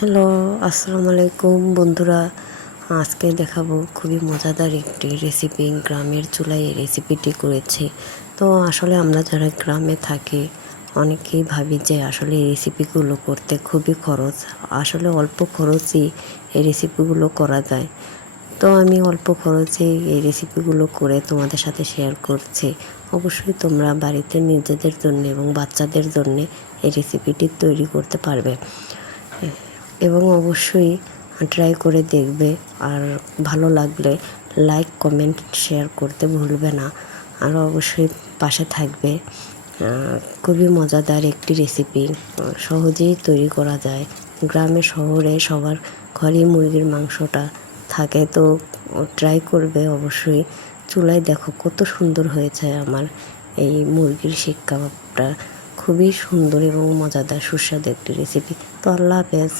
Hello, আসসালামু আলাইকুম বন্ধুরা। আজকে দেখাবো খুবই মজাদার একটি রেসিপি। গ্রামের চুলায় এই রেসিপিটি করেছি। তো আসলে আমরা যারা গ্রামে থাকি অনেকেই ভাবি যে আসলে এই রেসিপিগুলো করতে খুবই খরচ। আসলে অল্প খরচেই এই রেসিপিগুলো করা যায়। তো আমি অল্প খরচে এই রেসিপিগুলো করে তোমাদের সাথে শেয়ার করছি। অবশ্যই তোমরা বাড়িতে নিজেদের জন্য এবং বাচ্চাদের জন্য এই রেসিপিটি তৈরি করতে পারবে এবং অবশ্যই ট্রাই করে দেখবে। আর ভালো লাগলে লাইক, কমেন্ট, শেয়ার করতে ভুলবে না। আর অবশ্যই পাশে থাকবে। খুবই মজাদার একটি রেসিপি, সহজেই তৈরি করা যায়। গ্রামে শহরে সবার ঘরেই মুরগির মাংসটা থাকে, তো ট্রাই করবে অবশ্যই। চুলায় দেখো কত সুন্দর হয়েছে আমার এই মুরগির শিক কাবাবটা। খুবই সুন্দর এবং মজাদার সুস্বাদু একটি রেসিপি। তো আল্লাহ হাফেজ।